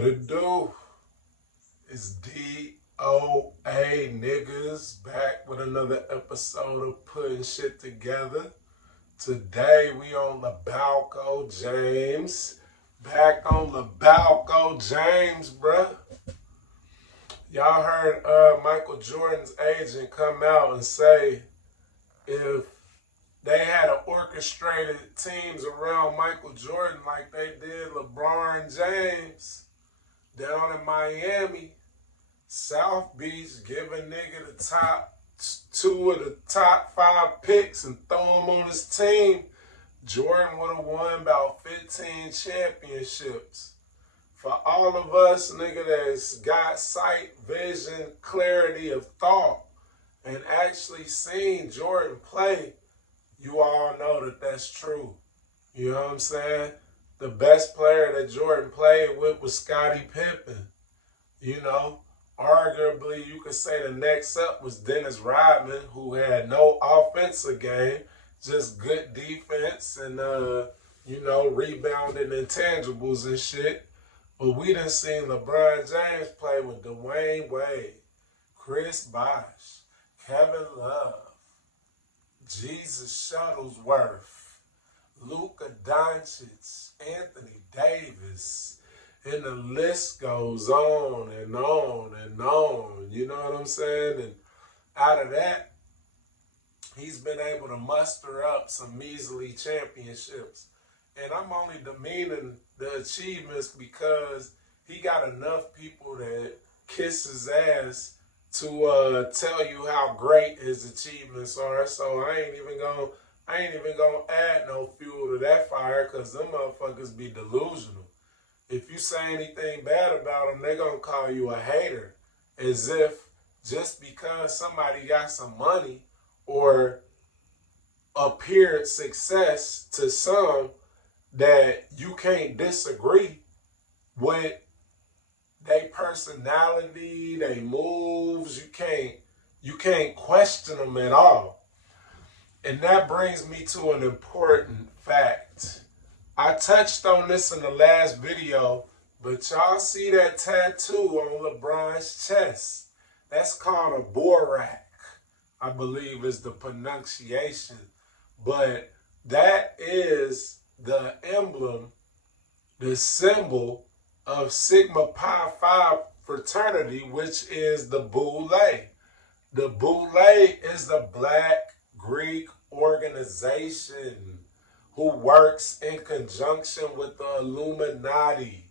What it do? It's DOA niggas back with another episode of Putting Shit Together. Today we on LeBron James. Back on LeBron James, bruh. Y'all heard Michael Jordan's agent come out and say if they had orchestrated teams around Michael Jordan like they did LeBron James down in Miami, South Beach, give a nigga the top two of the top 5 picks and throw him on his team, Jordan would have won about 15 championships. For all of us, nigga, that's got sight, vision, clarity of thought, and actually seen Jordan play, you all know that that's true. You know what I'm saying? The best player that Jordan played with was Scottie Pippen. You know, arguably you could say the next up was Dennis Rodman, who had no offensive game, just good defense and, rebounding intangibles and shit. But we done seen LeBron James play with Dwayne Wade, Chris Bosh, Kevin Love, Jesus Shuttlesworth, Luka Doncic, Anthony Davis, and the list goes on and on and on. You know what I'm saying? And out of that, he's been able to muster up some measly championships. And I'm only demeaning the achievements because he got enough people that kiss his ass to tell you how great his achievements are. So I ain't even gonna add no fuel to that fire because them motherfuckers be delusional. If you say anything bad about them, they gonna call you a hater, as if just because somebody got some money or appeared success to some that you can't disagree with their personality, their moves. You can't question them at all. And that brings me to an important fact. I touched on this in the last video, but y'all see that tattoo on LeBron's chest? That's called a borak, I believe is the pronunciation. But that is the emblem, the symbol of Sigma Pi Phi fraternity, which is the Boulé. The Boulé is a Black Greek organization who works in conjunction with the Illuminati,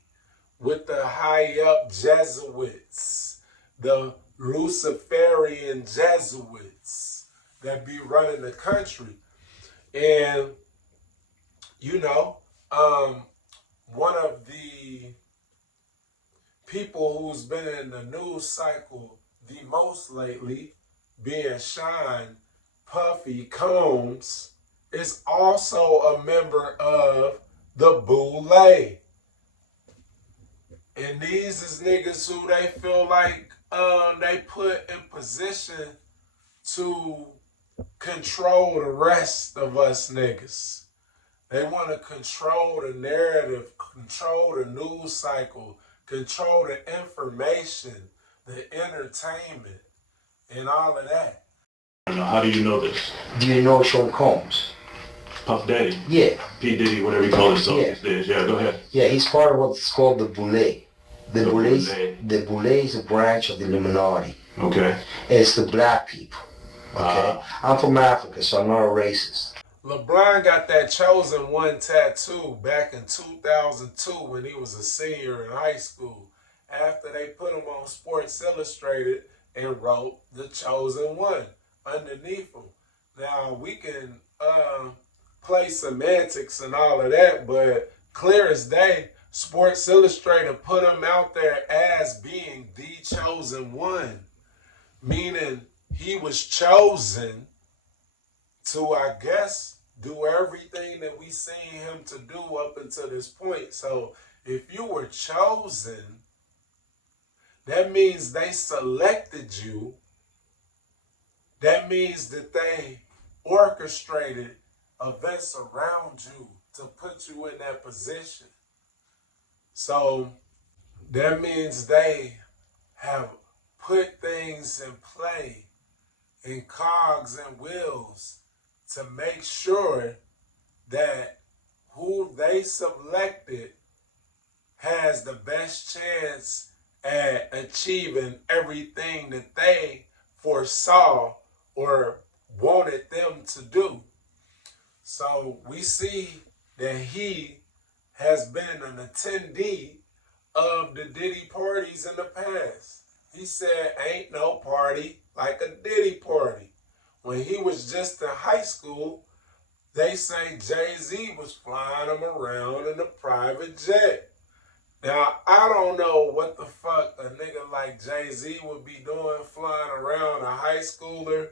with the high-up Jesuits, the Luciferian Jesuits that be running the country. And, one of the people who's been in the news cycle the most lately, being Sean Puffy Combs, is also a member of the Boulé. And these is niggas who they feel like they put in position to control the rest of us niggas. They want to control the narrative, control the news cycle, control the information, the entertainment, and all of that. How do you know this? Do you know Sean Combs? Puff Daddy? Yeah. P. Diddy, whatever you call himself these days. Yeah, go ahead. Yeah, he's part of what's called the Boulé. The Boulé is a branch of the Illuminati. Okay. It's the black people. Okay. I'm from Africa, so I'm not a racist. LeBron got that Chosen One tattoo back in 2002 when he was a senior in high school, after they put him on Sports Illustrated and wrote the Chosen One underneath him. Now, we can play semantics and all of that, but clear as day, Sports Illustrated put him out there as being the Chosen One, meaning he was chosen to, I guess, do everything that we seen him to do up until this point. So if you were chosen, that means they selected you. That means that they orchestrated events around you to put you in that position. So that means they have put things in play, in cogs and wheels, to make sure that who they selected has the best chance at achieving everything that they foresaw or wanted them to do. So we see that he has been an attendee of the Diddy parties in the past. He said, ain't no party like a Diddy party. When he was just in high school, they say Jay-Z was flying him around in a private jet. Now, I don't know what the fuck a nigga like Jay-Z would be doing flying around a high schooler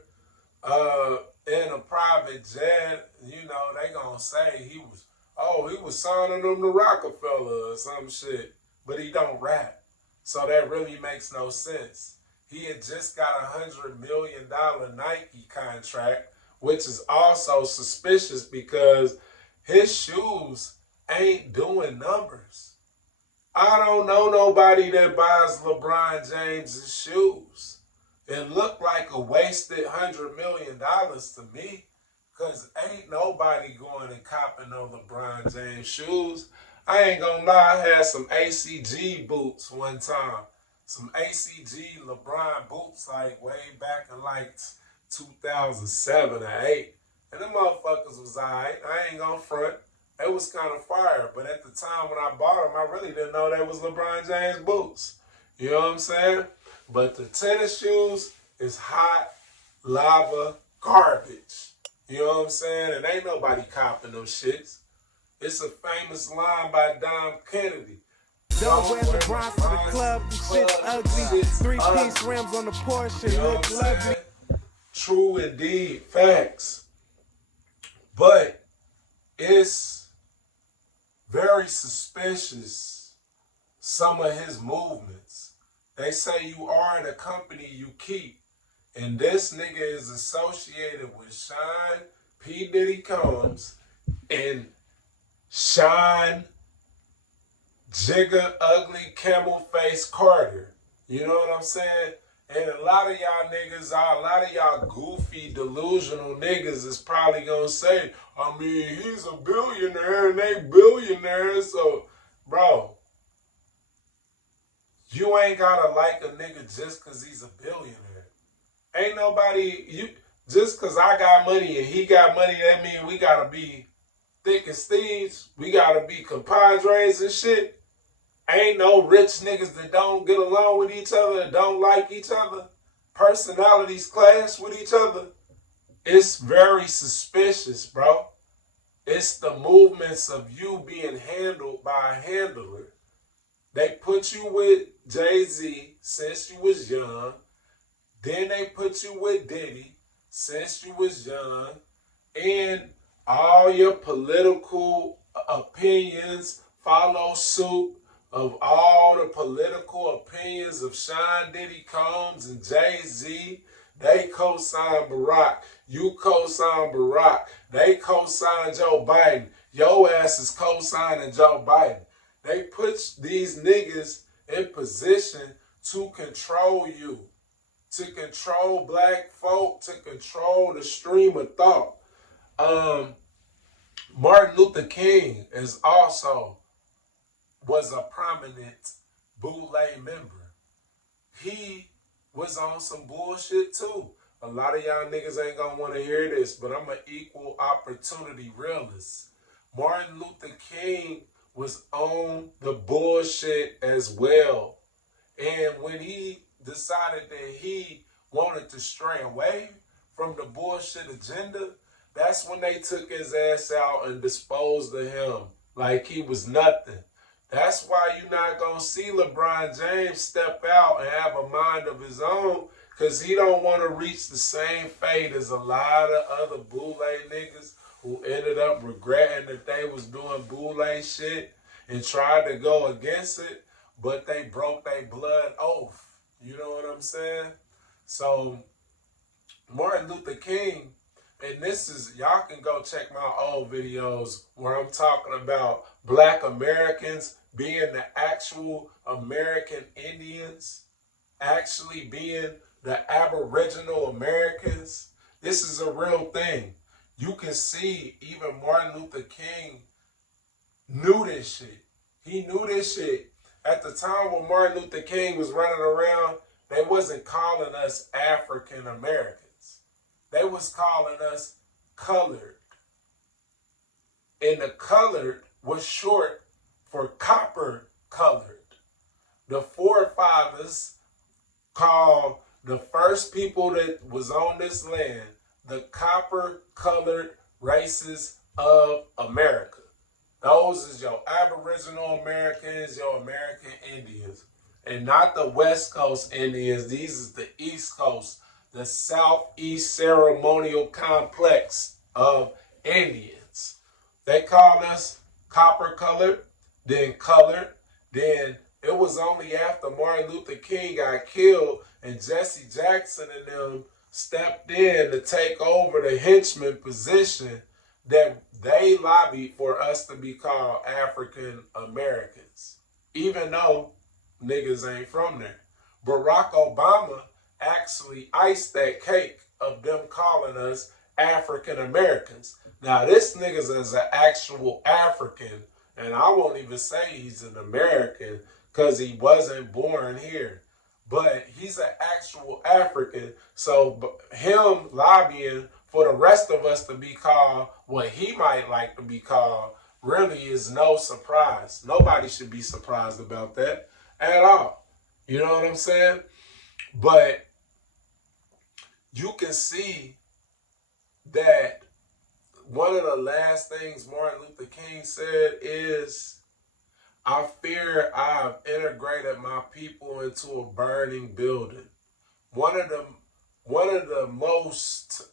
in a private jet. You know, they gonna say he was signing them to Rockefeller or some shit. But he don't rap. So that really makes no sense. He had just got $100 million Nike contract, which is also suspicious because his shoes ain't doing numbers. I don't know nobody that buys LeBron James's shoes. It looked like a wasted $100 million to me, because ain't nobody going and copping no LeBron James shoes. I ain't gonna lie, I had some ACG boots one time. Some ACG LeBron boots like way back in like 2007 or 8. And them motherfuckers was alright. I ain't gonna front. It was kind of fire. But at the time when I bought them, I really didn't know they was LeBron James boots. You know what I'm saying? But the tennis shoes is hot lava garbage. You know what I'm saying? And ain't nobody copping them shits. It's a famous line by Dom Kennedy. Don't wear LeBron to the club, the shit's ugly. Three-piece rims on the Porsche, you know look lovely. True indeed, facts. But it's very suspicious, some of his movements. They say you are the company you keep. And this nigga is associated with Sean P. Diddy Combs and Sean Jigga Ugly Camel Face Carter. You know what I'm saying? And a lot of y'all goofy, delusional niggas is probably gonna say, I mean, he's a billionaire and they billionaires. So, bro, you ain't gotta like a nigga just cause he's a billionaire. Ain't nobody, just cause I got money and he got money, that mean we gotta be thick as thieves. We gotta be compadres and shit. Ain't no rich niggas that don't get along with each other, that don't like each other. Personalities clash with each other. It's very suspicious, bro. It's the movements of you being handled by a handler. They put you with Jay-Z since you was young. Then they put you with Diddy since you was young. And all your political opinions follow suit of all the political opinions of Sean Diddy Combs and Jay-Z. They co-sign Barack. You co-sign Barack. They co-sign Joe Biden. Your ass is co-signing Joe Biden. They put these niggas in position to control you, to control black folk, to control the stream of thought. Martin Luther King was a prominent Boulé member. He was on some bullshit too. A lot of y'all niggas ain't gonna want to hear this, but I'm an equal opportunity realist. Martin Luther King was on the bullshit as well. And when he decided that he wanted to stray away from the bullshit agenda, that's when they took his ass out and disposed of him like he was nothing. That's why you're not going to see LeBron James step out and have a mind of his own, because he don't want to reach the same fate as a lot of other Boulé niggas who ended up regretting that they was doing Boulé shit and tried to go against it, but they broke their blood oath. You know what I'm saying? So Martin Luther King, and this is, y'all can go check my old videos where I'm talking about black Americans being the actual American Indians, actually being the Aboriginal Americans. This is a real thing. You can see even Martin Luther King knew this shit. He knew this shit. At the time when Martin Luther King was running around, they wasn't calling us African Americans. They was calling us colored. And the colored was short for copper colored. The forefathers called the first people that was on this land the copper colored races of America. Those is your Aboriginal Americans, your American Indians. And not the West Coast Indians. These is the East Coast, the Southeast Ceremonial Complex of Indians. They called us copper colored, then colored. Then it was only after Martin Luther King got killed and Jesse Jackson and them stepped in to take over the henchman position that they lobbied for us to be called African Americans, even though niggas ain't from there. Barack Obama actually iced that cake of them calling us African Americans. Now this nigga's is an actual African, and I won't even say he's an American because he wasn't born here. But he's an actual African, so him lobbying for the rest of us to be called what he might like to be called really is no surprise. Nobody should be surprised about that at all. You know what I'm saying? But you can see that one of the last things Martin Luther King said is, I fear I've integrated my people into a burning building. One of the most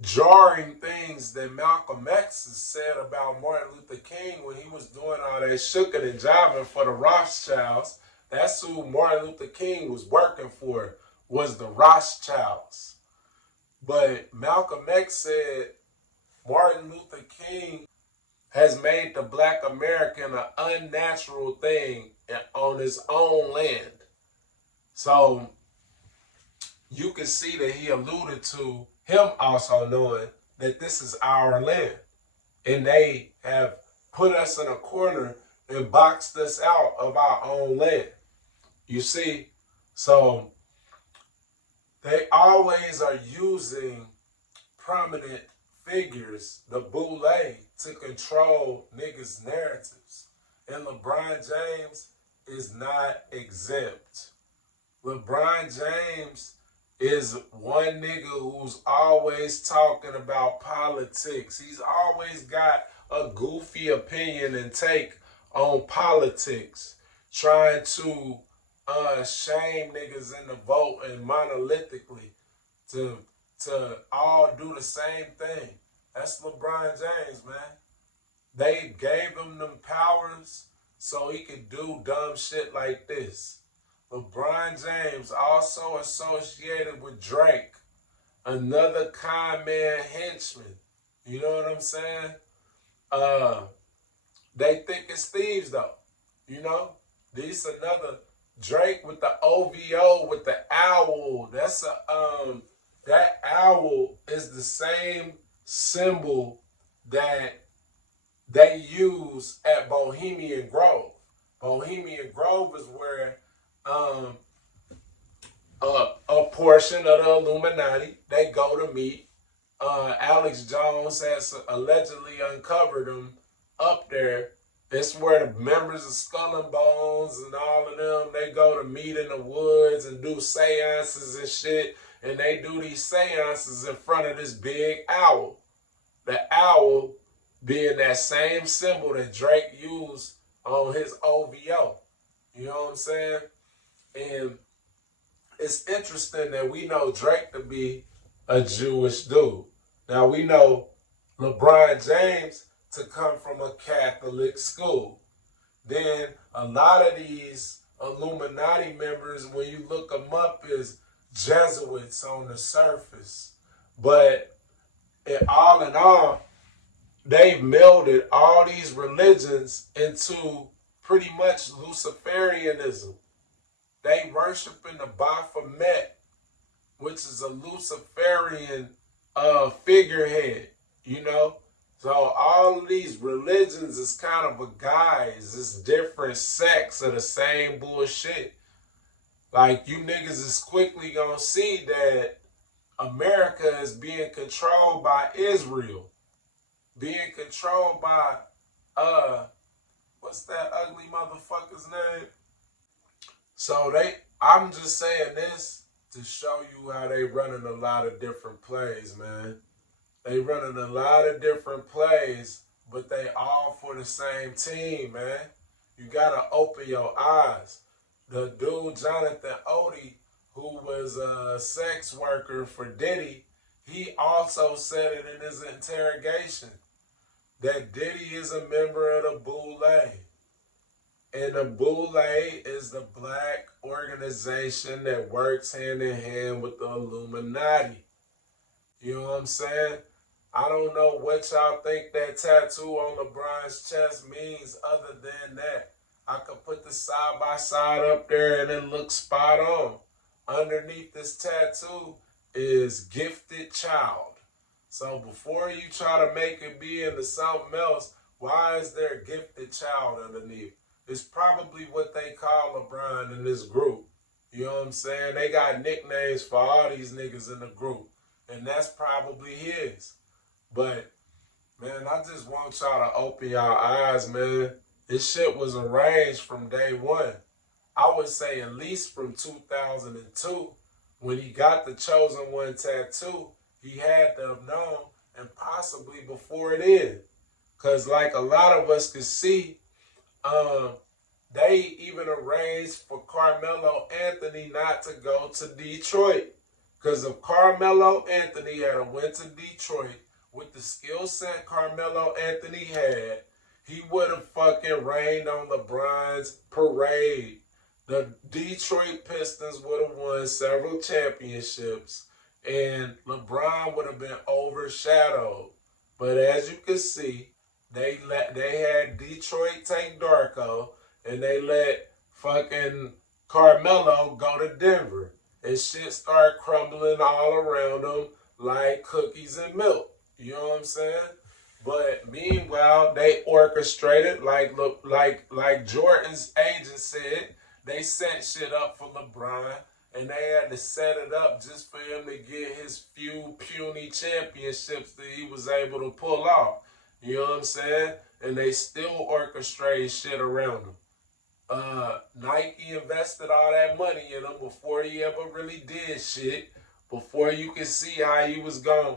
jarring things that Malcolm X has said about Martin Luther King when he was doing all that shucking and jiving for the Rothschilds, that's who Martin Luther King was working for, was the Rothschilds. But Malcolm X said Martin Luther King has made the black American an unnatural thing on his own land. So you can see that he alluded to him also knowing that this is our land. And they have put us in a corner and boxed us out of our own land. You see? So they always are using prominent figures, the Boulé, to control niggas' narratives. And LeBron James is not exempt. LeBron James is one nigga who's always talking about politics. He's always got a goofy opinion and take on politics, trying to shame niggas in the vote and monolithically to all do the same thing. That's LeBron James, man. They gave him them powers so he could do dumb shit like this. LeBron James also associated with Drake, another con man henchman. You know what I'm saying? They think it's thieves though. You know? This another Drake with the OVO with the owl. That's a that owl is the same symbol that they use at Bohemian Grove. Bohemian Grove is where a portion of the Illuminati, they go to meet. Alex Jones has allegedly uncovered them up there. It's where the members of Skull and Bones and all of them, they go to meet in the woods and do seances and shit. And they do these seances in front of this big owl. The owl being that same symbol that Drake used on his OVO. You know what I'm saying? And it's interesting that we know Drake to be a Jewish dude. Now we know LeBron James to come from a Catholic school. Then a lot of these Illuminati members, when you look them up, is Jesuits on the surface. But all in all, they've melded all these religions into pretty much Luciferianism. They worship in the Baphomet, which is a Luciferian figurehead, you know? So all of these religions is kind of a guise. It's different sects of the same bullshit. Like, you niggas is quickly gonna see that America is being controlled by Israel. Being controlled by, what's that ugly motherfucker's name? So I'm just saying this to show you how they running a lot of different plays, man. They running a lot of different plays, but they all for the same team, man. You gotta open your eyes. The dude, Jonathan Odie, who was a sex worker for Diddy, he also said it in his interrogation that Diddy is a member of the Boulé. And the Boulé is the black organization that works hand in hand with the Illuminati. You know what I'm saying? I don't know what y'all think that tattoo on LeBron's chest means other than that. I could put the side by side up there and it looks spot on. Underneath this tattoo is gifted child. So before you try to make it be into something else, why is there gifted child underneath? It's probably what they call LeBron in this group. You know what I'm saying? They got nicknames for all these niggas in the group. And that's probably his. But, man, I just want y'all to open y'all eyes, man. This shit was arranged from day one. I would say at least from 2002, when he got the Chosen One tattoo, he had to have known, and possibly before then. Because like a lot of us could see, they even arranged for Carmelo Anthony not to go to Detroit. Because if Carmelo Anthony had went to Detroit with the skill set Carmelo Anthony had, he would have fucking rained on LeBron's parade. The Detroit Pistons would have won several championships, and LeBron would have been overshadowed. But as you can see, they had Detroit take Darko, and they let fucking Carmelo go to Denver. And shit started crumbling all around them like cookies and milk. You know what I'm saying? But meanwhile, they orchestrated, like Jordan's agent said, they set shit up for LeBron, and they had to set it up just for him to get his few puny championships that he was able to pull off. You know what I'm saying? And they still orchestrated shit around him. Nike invested all that money in him before he ever really did shit, before you could see how he was going,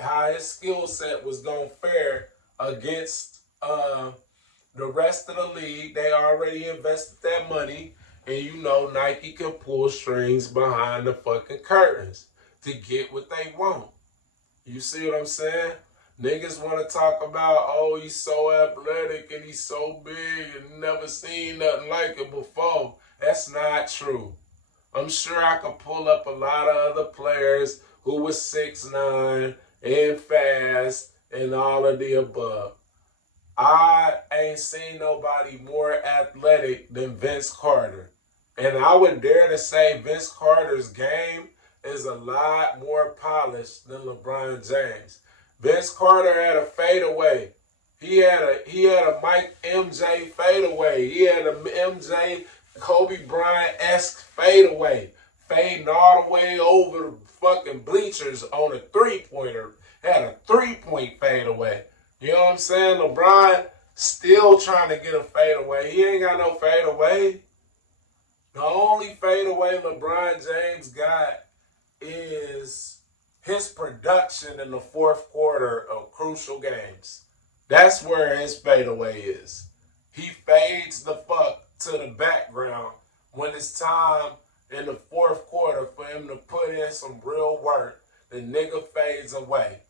how his skill set was going to fare against the rest of the league. They already invested that money, and you know Nike can pull strings behind the fucking curtains to get what they want. You see what I'm saying? Niggas want to talk about, oh, he's so athletic and he's so big and never seen nothing like it before. That's not true. I'm sure I could pull up a lot of other players who was 6'9" and fast and all of the above. I ain't seen nobody more athletic than Vince Carter. And I would dare to say Vince Carter's game is a lot more polished than LeBron James. Vince Carter had a fadeaway. He had a Mike MJ fadeaway. He had a MJ Kobe Bryant-esque fadeaway. Fading all the way over the fucking bleachers on a three-pointer. Had a three-point fadeaway. You know what I'm saying? LeBron still trying to get a fadeaway. He ain't got no fadeaway. The only fadeaway LeBron James got is his production in the fourth quarter of crucial games. That's where his fadeaway is. He fades the fuck to the background when it's time in the fourth quarter for him to put in some real work. The nigga fades away.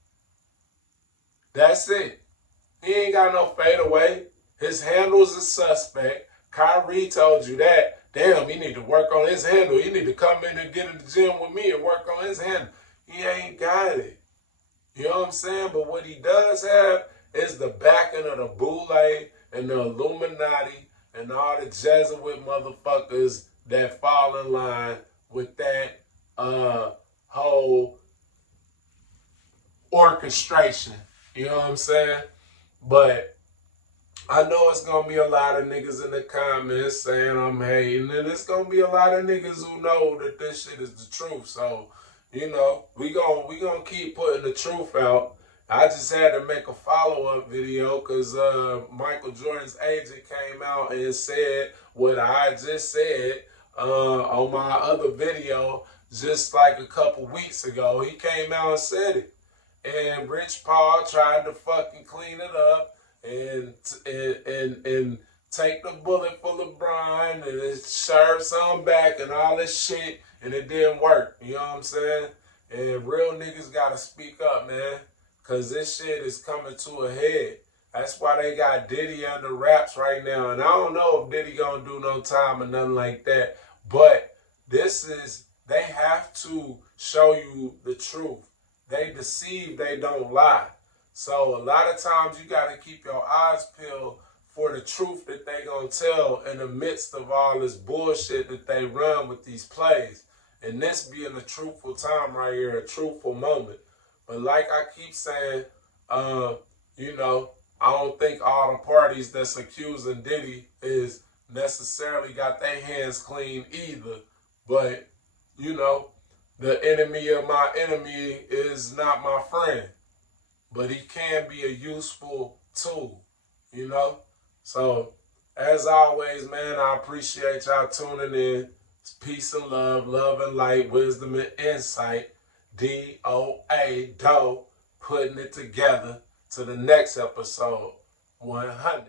That's it. He ain't got no fadeaway. His handle's a suspect. Kyrie told you that. Damn, he need to work on his handle. He need to come in and get in the gym with me and work on his handle. He ain't got it. You know what I'm saying? But what he does have It's the backing of the Boulé and the Illuminati and all the Jesuit motherfuckers that fall in line with that whole orchestration. You know what I'm saying? But I know it's gonna be a lot of niggas in the comments saying I'm hating, and it's gonna be a lot of niggas who know that this shit is the truth. So, you know, we gonna keep putting the truth out. I just had to make a follow-up video because Michael Jordan's agent came out and said what I just said on my other video just like a couple weeks ago. He came out and said it. And Rich Paul tried to fucking clean it up and take the bullet for LeBron and serve some back and all this shit, and it didn't work. You know what I'm saying? And real niggas gotta speak up, man, because this shit is coming to a head. That's why they got Diddy under wraps right now. And I don't know if Diddy gonna do no time or nothing like that. But they have to show you the truth. They deceive, they don't lie. So a lot of times you got to keep your eyes peeled for the truth that they gonna tell in the midst of all this bullshit that they run with these plays. And this being a truthful time right here, a truthful moment. But like I keep saying, you know, I don't think all the parties that's accusing Diddy is necessarily got their hands clean either. But, you know, the enemy of my enemy is not my friend. But he can be a useful tool, you know? So, as always, man, I appreciate y'all tuning in. It's peace and love and light, wisdom and insight. DOA, putting it together to the next episode, 100.